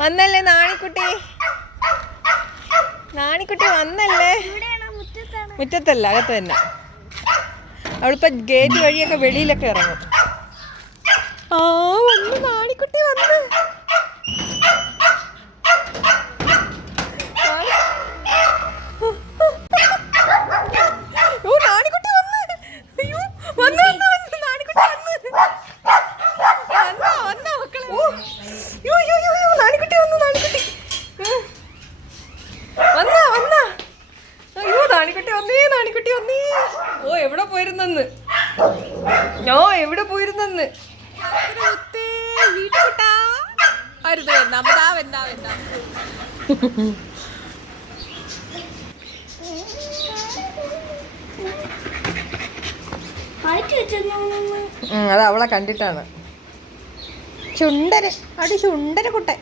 വന്നല്ലേ നാണിക്കുട്ടി, നാണിക്കുട്ടി വന്നല്ലേ. മുറ്റത്തല്ല, അകത്ത് തന്നെ. അവളിപ്പോ ഗേറ്റ് വഴിയൊക്കെ വെളിയിലൊക്കെ ഇറങ്ങും. ആ വന്ന് നാണിക്കുട്ടി വന്ന്. നാണിക്കുട്ടി വന്ന്. അയ്യോ വന്ന് വന്ന് വന്ന് നാണിക്കുട്ടി വന്ന്. വന്നോ വന്നോ മക്കളെ. നാണിക്കുട്ടി വന്നു, നാണിക്കുട്ടി വന്നാ വന്നാ. അയ്യോ നാണിക്കുട്ടി വന്നേ, നാണിക്കുട്ടി വന്നേ. ഓ എവിടെ പോയിരുന്നെന്ന്, ഞാൻ എവിടെ പോയിരുന്നെന്ന്. വീട്ടുകൂട്ടാ അരുത് നമ്മതാ വെന്നാ വെന്നാ. അത് അവളെ കണ്ടിട്ടാണ്. ചുണ്ടര് അടി ചുണ്ടര കുട്ടൻ.